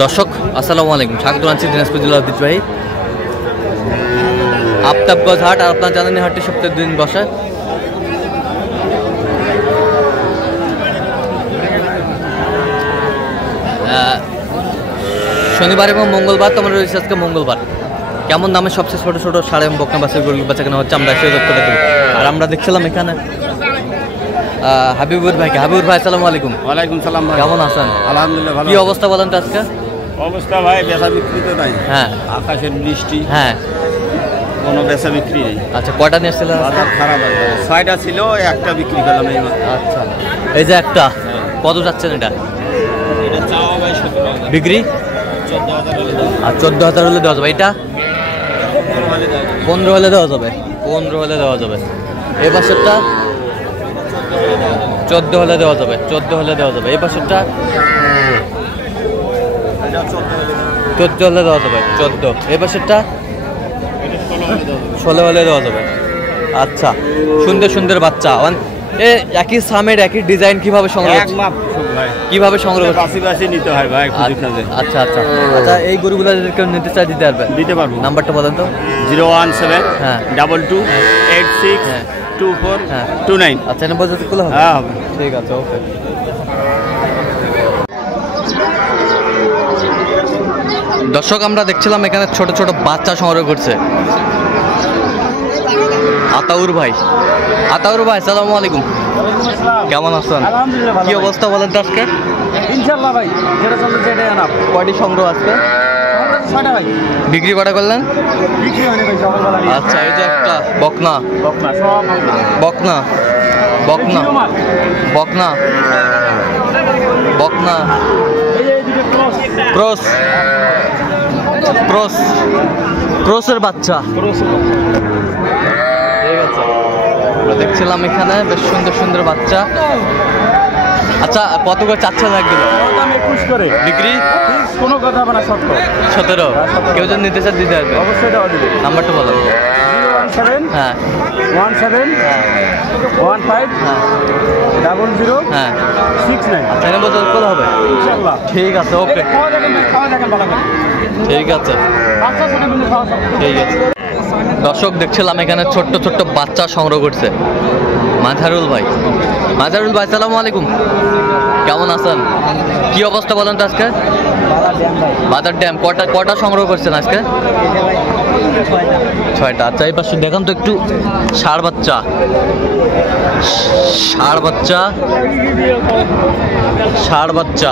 দর্শক আসসালামু আলাইকুম, স্বাগত জানাচ্ছি দিনাজপুর জেলার ঐতিহ্যবাহী আফতাবগঞ্জ হাট। আর আপনার জানেন হাটটি সপ্তাহে 2 দিন বসে। শনিবার এবং মঙ্গলবার তো আমরা রয়েছে আজকে মঙ্গলবার। কেমন দামে সবচেয়ে ছোটো ছোটো সাড়ে বকনা বাসের গরু বাচ্চা কেনা হচ্ছে আমরা সেই তথ্যটা দেব। আর আমরা দেখছিলাম এখানে হাবিবুর ভাইকে। হাবিবুর ভাই আসসালামু আলাইকুম। ওয়ালাইকুম সালাম ভাই, কেমন আছেন? আলহামদুলিল্লাহ ভালো। কি অবস্থা বলেন তো আজকে? অবস্থা ভাই বেচা বিক্রি তো নাই। হ্যাঁ, আকাশের বৃষ্টি, হ্যাঁ, কোনো বেচা বিক্রি নেই। আচ্ছা কয়টা নিয়ে এসেছিলেন? বাজার খারাপ আছে, 6টা ছিল, একটা বিক্রি করলাম এই মাত্র। আচ্ছা, এই যে একটা কত যাচ্ছেন এটা? এটা চাওয়া ভাই 17,000, বিক্রি 14,000 হলে দাও। আর 14,000 হলে দেওয়া যাবে। এটা 15 হলে দেওয়া যাবে। 15 হলে দেওয়া যাবে। এই পাশেরটা 14 হলে দেওয়া যাবে। 14 হলে দেওয়া যাবে। এই পাশেরটা 14 হলে দেওয়া যাবে। 14। এই পাশেরটা 16 হলে দেওয়া যাবে। আচ্ছা, সুন্দর সুন্দর বাচ্চা। একই সামের একই ডিজাইন কিভাবে সংগ্রহ এক মাপ ভাই, কিভাবে সংগ্রহ বাসি বাসি নিতে হয় ভাই, খুঁজে খুঁজে। আচ্ছা আচ্ছা আচ্ছা, এই গরুগুলো যদি কেউ নিতে চায় দিতে পারবো? নাম্বারটা বলেন তো। 017 হ্যাঁ 22 86 হ্যাঁ 24 হ্যাঁ 29। আচ্ছা, নাম্বার যদি খুলে হবে? হ্যাঁ হবে। ঠিক আছে, ওকে। দর্শক আমরা দেখছিলাম এখানে ছোট ছোট বাচ্চা সংগ্রহ করছে আতাউর ভাই। আতাউর ভাই আসসালামু আলাইকুম, কেমন আছেন? আলহামদুলিল্লাহ, কি অবস্থা বলেন তো আজকে? ইনশাআল্লাহ ভাই, যেটা চলছে সেটাই আনাপ। কয়টি সংগ্রহ আজকে? 6টা ভাই, বিক্রি কটা করলেন? বিক্রি হয়নি ভাই, সকালবেলা নিয়ে। আচ্ছা, এই যে একটা বকনা বকনা, সব বকনা। বকনা বকনা বকনা বকনা এই যে এইদিকে ক্রস ক্রস ক্রস ক্রসের বাচ্চা। ঠিক আছে, আমরা দেখছিলাম এখানে বেশ সুন্দর সুন্দর বাচ্চা। আচ্ছা, কত করে চাচ্ছেন একদিন? দাম 21 করে বিক্রি কোনো কথা হবে না, সত্য 17। কেউ যদি নিতে চায় দিতে পারবে? অবশ্যই দেওয়া দিবে। নাম্বারটা বলো। 017 হ্যাঁ 17 হ্যাঁ 15 হ্যাঁ 00 হ্যাঁ 69। আচ্ছা, এর মধ্যে কল হবে? ইনশাআল্লাহ। ঠিক আছে, ওকে। খাওয়া দেখেন ভালো করে। ঠিক আছে, বাচ্চা ছোট কিন্তু খাওয়া সব। ঠিক আছে। দর্শক দেখছিলাম এখানে ছোট্ট ছোট্ট বাচ্চা সংগ্রহ করছে মাঝারুল ভাই। মাঝারুল ভাই আসসালামু আলাইকুম, কেমন আছেন? কি অবস্থা বলেন তো আজকে? বাজার ড্যাম কটা সংগ্রহ করছেন আজকে? 6টা। আচ্ছা, এই পাশে দেখান তো একটু ষাঁড় বাচ্চা। ষাঁড় বাচ্চা ষাঁড় বাচ্চা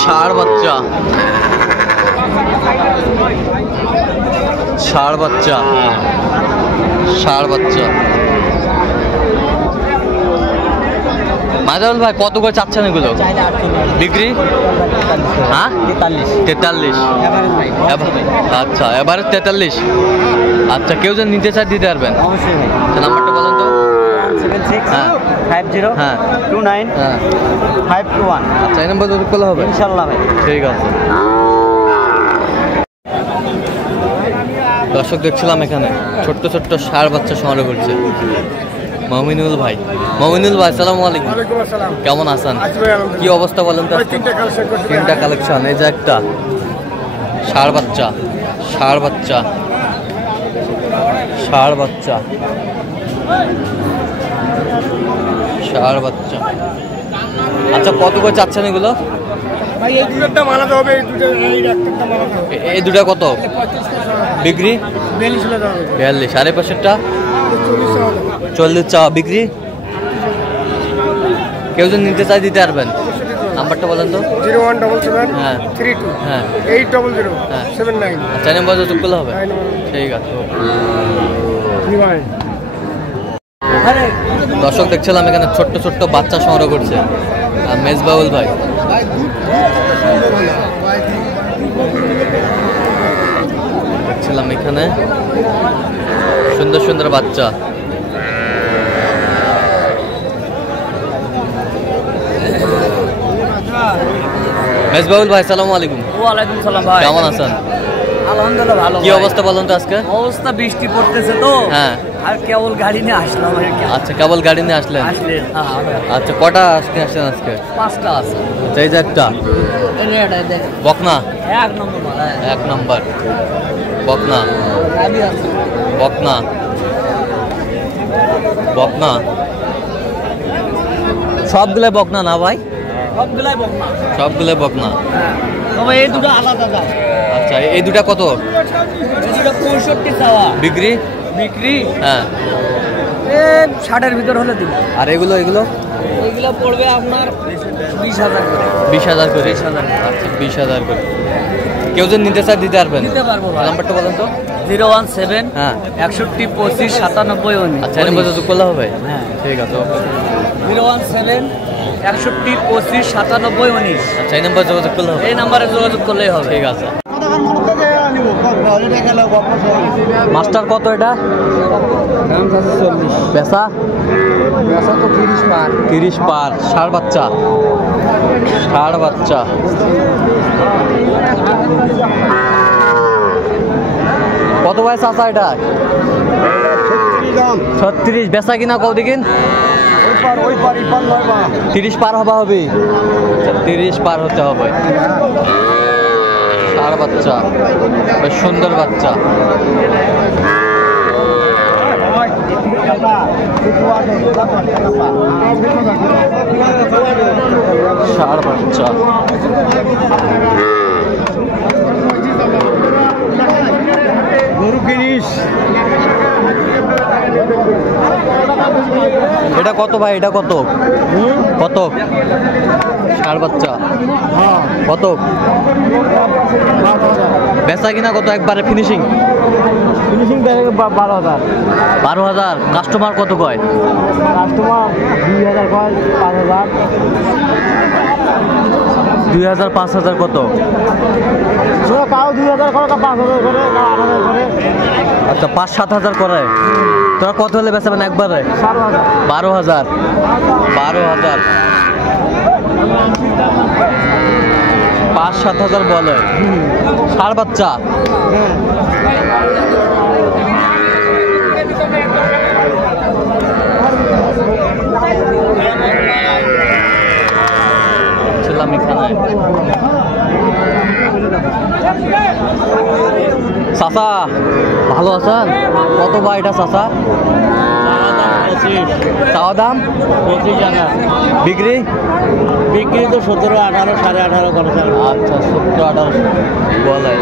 ষাঁড় বাচ্চা ষাঁড় বাচ্চা ষাঁড় বাচ্চা। মাজারুল ভাই কত করে চাচ্ছেন এগুলো? বিক্রি হ্যাঁ 43। আচ্ছা, এবারে 43। আচ্ছা, কেউ যদি নিতে চায় দিতে পারবেন? অবশ্যই ভাই। নাম্বারটা বলেন তো। 76 হ্যাঁ 50 হ্যাঁ 29 হ্যাঁ 521। আচ্ছা, এই নাম্বার যদি খোলা হবে? ইনশাআল্লাহ ভাই। ঠিক আছে। দর্শক দেখছিলাম এখানে ছোট্ট ছোট্ট ষাঁড় বাচ্চা সংগ্রহ করছে মমিনুল ভাই। মমিনুল ভাই আসসালামু আলাইকুম, কেমন আছেন? কি অবস্থা বলেন তো? 3টা কালেকশন। এই যে একটা ষাঁড় বাচ্চা ষাঁড় বাচ্চা ষাঁড় বাচ্চা ষাঁড় বাচ্চা। আচ্ছা, কত করে চাচ্ছেন এগুলো? ভাই এই দুটোর দাম আলাদা হবে, এই একটার দাম আলাদা হবে। এই দুটা কত বিক্রি? 42 হলে দাম হবে। 42। আর এই পাশেরটা 40 টাকা হবে। 40 চাওয়া, বিক্রি? কেউ যদি নিতে চায় দিতে পারবেন? নাম্বারটা বলেন তো। 0177 হ্যাঁ 32 হ্যাঁ 800 হ্যাঁ 79। আচ্ছা, নাম্বার যোগাযোগ হবে? ঠিক আছে। ভাই দর্শক দেখছিলাম এখানে ছোট্ট ছোট্ট বাচ্চা সংগ্রহ করছে মেজবাউল ভাই। দেখছিলাম এখানে সুন্দর সুন্দর বাচ্চা। মেজবাউল ভাই আসসালামু আলাইকুম। ওয়ালাইকুম সালাম ভাই, কেমন আছেন? আলহামদুলিল্লাহ ভালো। কি অবস্থা বলেন তো আজকে? অবস্থা বৃষ্টি পড়তেছে তো, হ্যাঁ আর কেবল গাড়ি নিয়ে আসলাম আর কি। আচ্ছা, কেবল গাড়ি নিয়ে আসলেন। আসলেন আচ্ছা, কটা আসতে আসলেন আজকে? 5টা আছে। আচ্ছা, এই যে একটা এটা দেখ বকনা, 1 নম্বর মাল। 1 নম্বর বকনা, গাড়ি আছে। বকনা, বকনা। সবগুলাই বকনা না ভাই? সবগুলাই বকনা। সবগুলাই বকনা। তবে এই দুটো আলাদা দাম। আচ্ছা, এই দুটা কত? এই দুটো 65 চাওয়া। বিক্রি? বিক্রি হ্যাঁ। 60-এর ভিতর হলে দিব। আর এগুলো এগুলো এগুলো পড়বে আপনার 20,000 করে। 20,000 করে। আচ্ছা, 20,000 করে। কেউ যদি নিতে চায় দিতে পারবেন? দিতে পারবো ভাই। নাম্বারটা বলেন তো। 017 হ্যাঁ। 61 25 97 19। আচ্ছা, এর মধ্যে যোগ করলে হবে? হ্যাঁ। ঠিক আছে, ওকে। 017 61 25 97 19। আচ্ছা, এই নাম্বার যোগাযোগ করলে হবে? এই নাম্বারে যোগাযোগ করলেই হবে। ঠিক আছে। মাস্টার কত এটা? দাম 40। পেশা? বেচা তো 30 পার। 30 পার। ষাঁড় বাচ্চা, ষাঁড় বাচ্চা। কত বয়স আছে এটা? 36। বেচা কিনা কও দেখিন? 30 পার হবা হবে। 30 পার হতে হবে। ষাঁড় বাচ্চা, বেশ সুন্দর বাচ্চা। ষাঁড় বাচ্চা। গরু কিনিস? এটা কত ভাই? এটা কত? কত? ষাঁড় বাচ্চা কত? বেচা কিনা কত? একবারে ফিনিশিং? ফিনিশিং 12,000। 12,000। কাস্টমার কত কয়? কাস্টমার 2,000 কয়, 5,000। 2,000 5,000 কত? কাউ 2,000 করে, কাউ 5,000 করে, কাউ 8,000 করে। আচ্ছা, 5-7,000 করে। তোরা কত হলে বেচাবেন একবারে? 12,000। 12,000। 5-7,000 বলে। ষাঁড় বাচ্চা। ছিলাম এখানে। চাচা ভালো আছেন? কত ভাই এটা চাচা? চাওয়া দাম 25 টাকা। বিক্রি? বিক্রি তো 17, 18, 18.5 করে। আচ্ছা, 17-18 বলে।